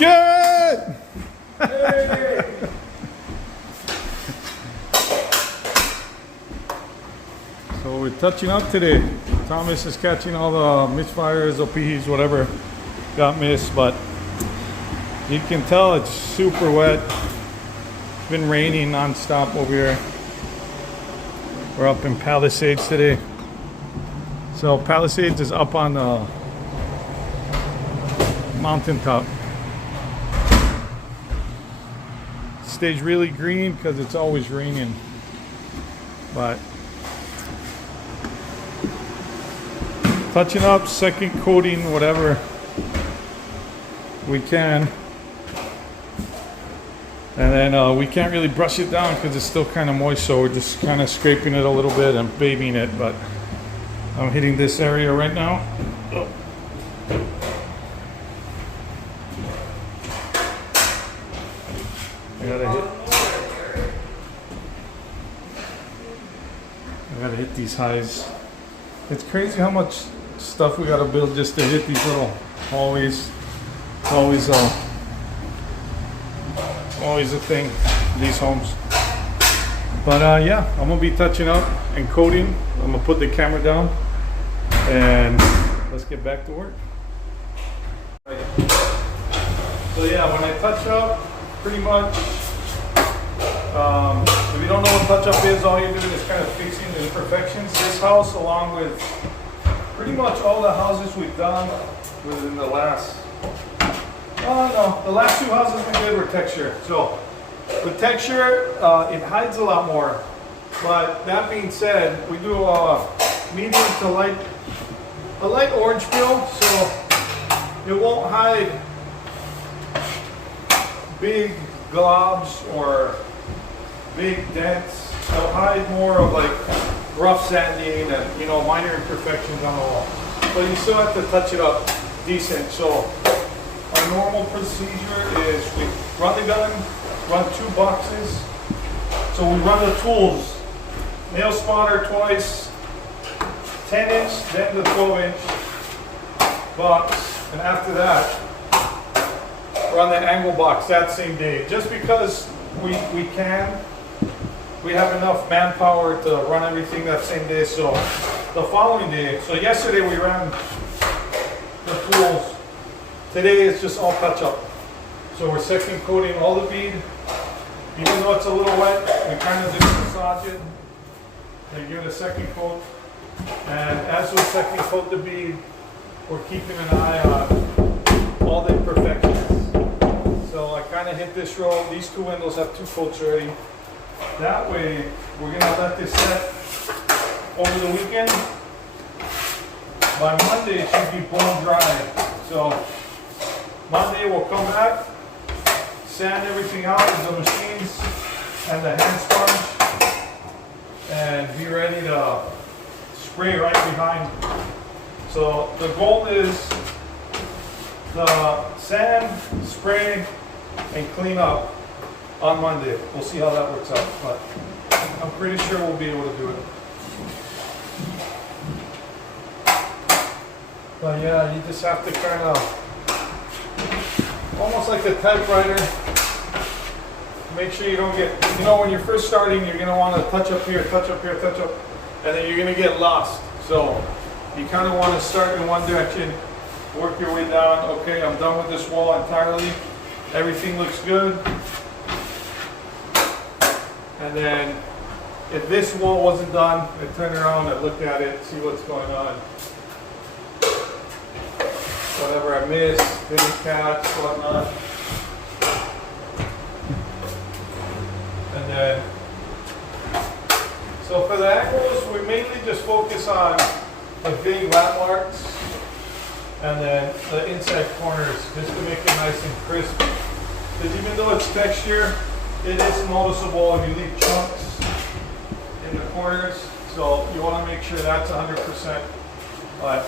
good? Hey. So we're touching up today. Thomas is catching all the misfires, OPs, whatever got missed, but you can tell it's super wet. It's been raining non-stop over here. We're up in Palisades today. So Palisades is up on the mountaintop. Stays really green because it's always raining, but touching up, second coating, whatever we can, and then we can't really brush it down because it's still kind of moist, so we're just kind of scraping it a little bit and babying it. But I'm hitting this area right now. Oh. I gotta hit these highs. It's crazy how much stuff we gotta build just to hit these little hallways. It's always a thing, these homes. But yeah, I'm gonna be touching up and coating. I'm gonna put the camera down and let's get back to work. So yeah, when I touch up, pretty much, if you don't know what touch up is, all you're doing is kind of fixing the imperfections. This house, along with pretty much all the houses we've done within the last, the last two houses we did were texture. So with texture, it hides a lot more. But that being said, we do a medium to a light orange peel, so it won't hide big globs or big dents. It'll hide more of like rough sanding and, you know, minor imperfections on the wall. But you still have to touch it up decent. So our normal procedure is we run the gun, run 2 boxes. So we run the tools, nail spotter twice, 10-inch, then the 12-inch box, and after that, run the angle box that same day. Just because we have enough manpower to run everything that same day. So the following day, so yesterday we ran the tools. Today it's just all touch up. So we're second coating all the bead. Even though it's a little wet, we kind of just massage it and give it a second coat. And as we second coat the bead, we're keeping an eye on all the imperfections. So I kind of hit this row. These 2 windows have 2 coats already. That way, we're going to let this set over the weekend. By Monday, it should be bone dry. So Monday, we'll come back, sand everything out with the machines and the hand sponge, and be ready to spray right behind. So the goal is the sand, spray, and clean up on Monday. We'll see how that works out, but I'm pretty sure we'll be able to do it. But yeah, you just have to kind of, almost like a typewriter, make sure you don't get, you know, when you're first starting, you're going to want to touch up here, touch up here, touch up, and then you're going to get lost. So you kind of want to start in one direction, work your way down. Okay, I'm done with this wall entirely. Everything looks good. And then if this wall wasn't done, I turn around and look at it, see what's going on. Whatever I missed, any catch, whatnot. And then, so for the angles, we mainly just focus on the big landmarks and then the inside corners, just to make it nice and crisp. Because even though it's texture, it is noticeable if you leave chunks in the corners. So you want to make sure that's 100%. But,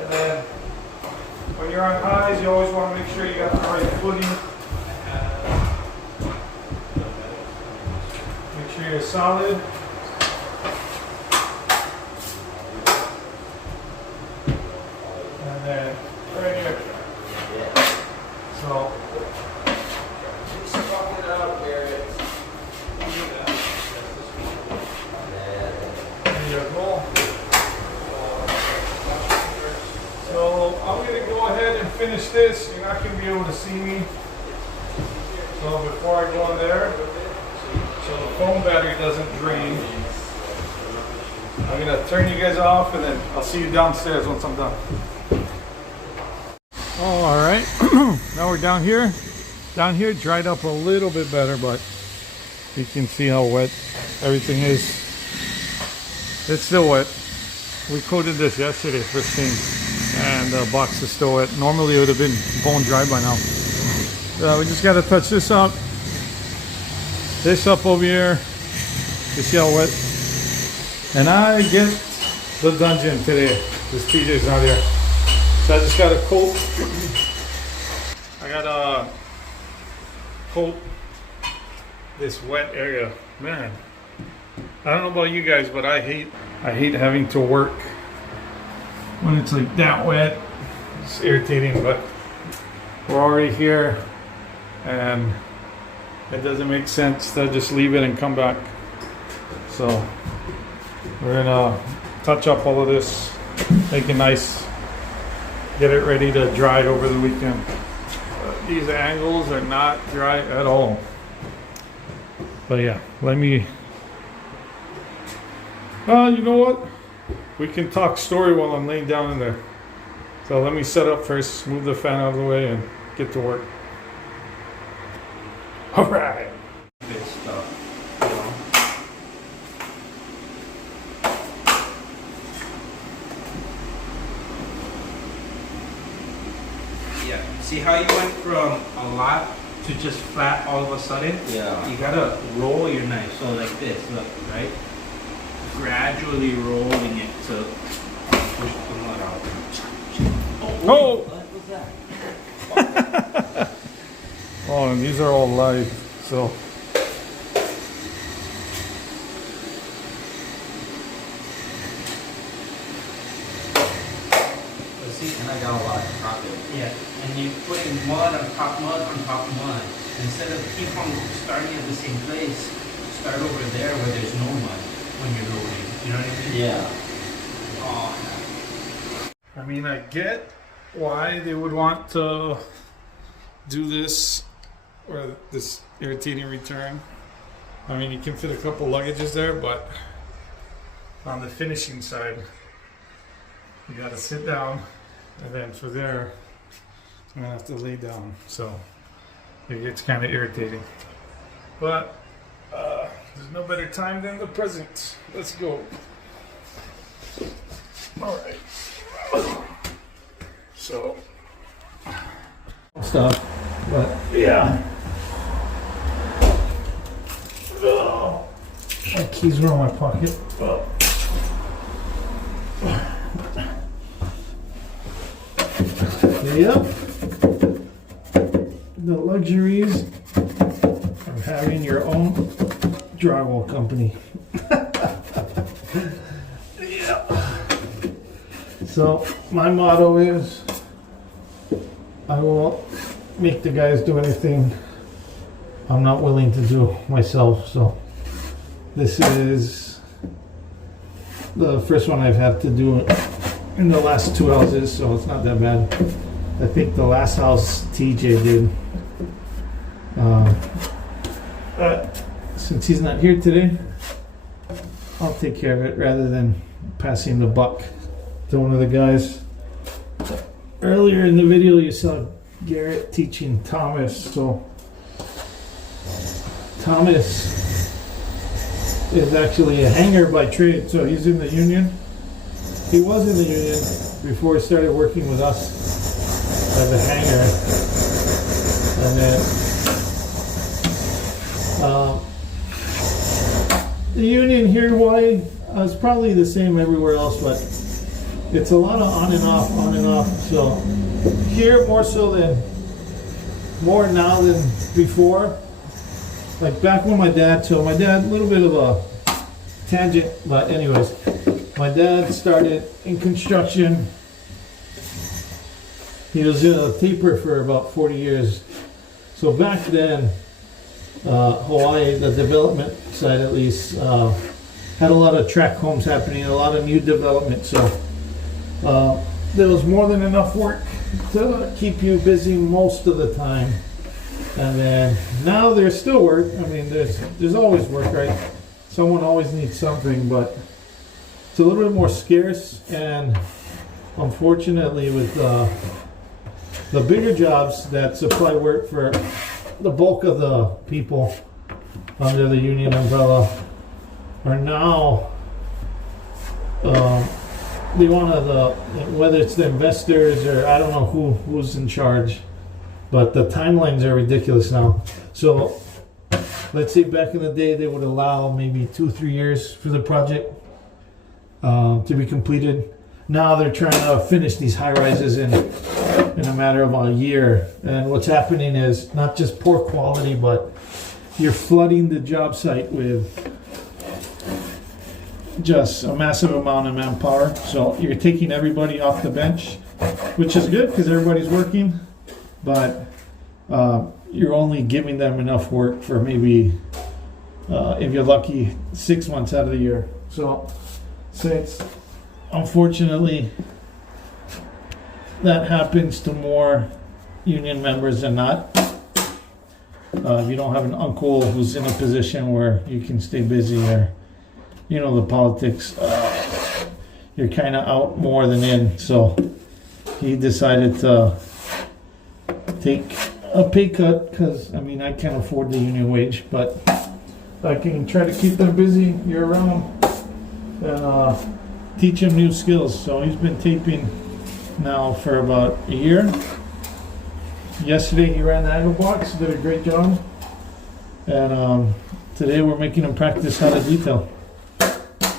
and then when you're on highs, you always want to make sure you got the right footing. Make sure you're solid. And then right here. So, Swap it out, Garrett. there you go. So I'm gonna go ahead and finish this. You're not gonna be able to see me. So before I go in there, so the phone battery doesn't drain, I'm gonna turn you guys off and then I'll see you downstairs once I'm done. Oh, all right. Now we're down here. Down here dried up a little bit better, but you can see how wet everything is. It's still wet. We coated this yesterday first thing, and the box is still wet. Normally it would have been bone dry by now. We just got to touch this up over here. You see how wet? And I get the dungeon today. This TJ's not here. So I just got to coat. I got to coat this wet area. Man, I don't know about you guys, but I hate having to work when it's like that wet. It's irritating, but we're already here and it doesn't make sense to just leave it and come back. So we're gonna touch up all of this, make it nice, get it ready to dry over the weekend. These angles are not dry at all. But yeah, let me, you know what? We can talk story while I'm laying down in there. So let me set up first, move the fan out of the way and get to work. All right. Good stuff, you know. Yeah. See how you went from a lot to just flat all of a sudden? Yeah. You gotta roll your knife. So like this, look, right? Gradually rolling it to push the mud out. Oh! What was that? Oh, and these are all live, so. See? And I got a lot of chocolate. Yeah, and you're putting mud on top mud on top mud. Instead of keep on starting at the same place, start over there where there's no mud when you're loading. You know what I mean? Yeah. Oh, I mean, I get why they would want to do this or this irritating return. I mean, you can fit a couple luggages there, but on the finishing side, you gotta sit down, and then for there, I'm gonna have to lay down. So it gets kind of irritating. But there's no better time than the present. Let's go. All right. So stuff, but yeah. Oh, my keys were in my pocket. Oh. Yep. The luxuries of having your own drywall company. Yeah. So my motto is I won't make the guys do anything I'm not willing to do myself. So this is the first one I've had to do in the last two houses, so it's not that bad. I think the last house TJ did. But since he's not here today, I'll take care of it rather than passing the buck to one of the guys. Earlier in the video you saw Garrett teaching Thomas, so Thomas is actually a hanger by trade, so he's in the union. He was in the union before he started working with us as a hanger, and then the union here in Hawaii is probably the same everywhere else, but it's a lot of on and off. So here more now than before. Like back when my dad, a little bit of a tangent, but anyways, my dad started in construction He was a taper for about 40 years. So back then, Hawaii, the development side at least, had a lot of tract homes happening, a lot of new development. So there was more than enough work to keep you busy most of the time. And then now there's still work. I mean, there's always work, right? Someone always needs something, but it's a little bit more scarce. And unfortunately, with the bigger jobs that supply work for the bulk of the people under the union umbrella are now they want to whether it's the investors or I don't know who's in charge, but the timelines are ridiculous now. So let's say back in the day they would allow maybe 2-3 years for the project to be completed. Now they're trying to finish these high rises in a matter of a year. And what's happening is not just poor quality, but you're flooding the job site with just a massive amount of manpower. So you're taking everybody off the bench, which is good because everybody's working, but you're only giving them enough work for maybe, if you're lucky, 6 months out of the year. So since unfortunately that happens to more union members than not, if you don't have an uncle who's in a position where you can stay busy, or you know the politics, you're kind of out more than in. So he decided to take a pay cut because I mean I can't afford the union wage, but I can try to keep them busy year round and teach him new skills. So he's been taping now for about a year. Yesterday he ran the angle box, did a great job, and today we're making him practice how to detail.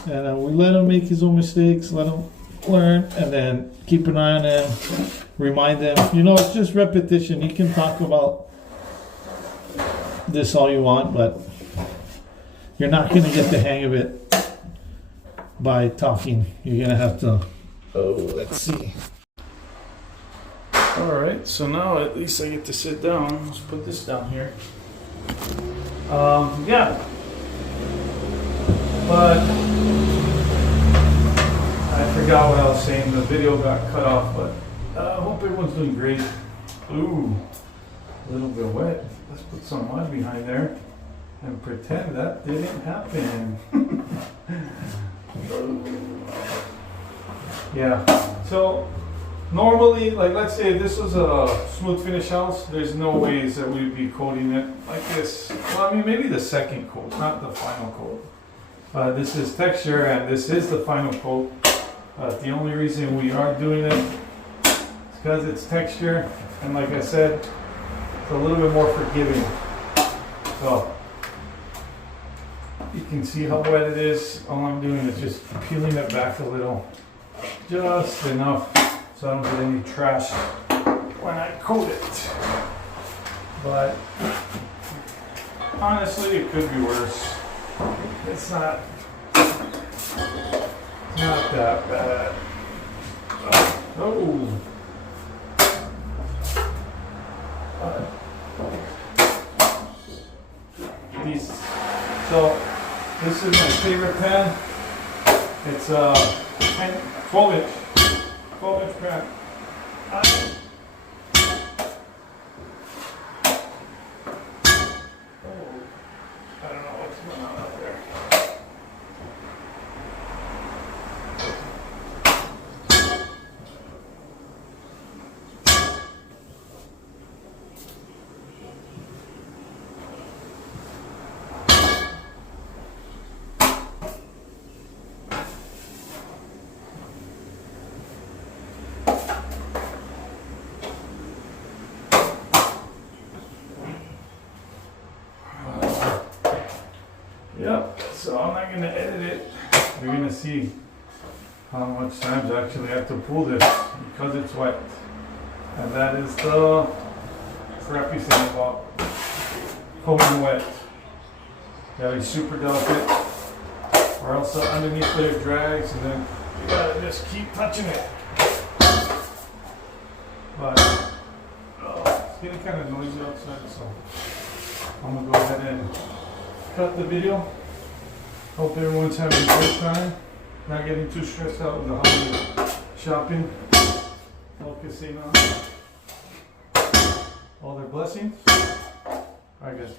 And we let him make his own mistakes, let him learn, and then keep an eye on him, remind him. You know, it's just repetition. You can talk about this all you want, but you're not going to get the hang of it by talking. You're going to have to... Oh, let's see. All right, so now at least I get to sit down. Let's put this down here. Yeah. But I forgot what I was saying. The video got cut off, but I hope everyone's doing great. Ooh, a little bit wet. Let's put some mud behind there and pretend that didn't happen. Yeah, so normally, like let's say this was a smooth finish house, there's no ways that we'd be coating it like this. Well, I mean, maybe the second coat, not the final coat. This is texture and this is the final coat. The only reason we are doing it is because it's texture, and like I said, it's a little bit more forgiving. So you can see how wet it is. All I'm doing is just peeling it back a little, just enough so I don't get any trash when I coat it. But honestly, it could be worse. It's not that bad. Oh. So this is my favorite pan. It's a 12 inch pan. I don't know what's going on out there. Yep, so I'm not going to edit it. You're going to see how much times I actually have to pull this because it's wet. And that is the crappy thing about coating wet. You gotta be super delicate or else underneath there drags and then you gotta just keep touching it. But getting kind of noisy outside, so I'm gonna go ahead and cut the video. Hope everyone's having a great time. Not getting too stressed out with the holiday shopping. Focusing on all their blessings. Alright guys.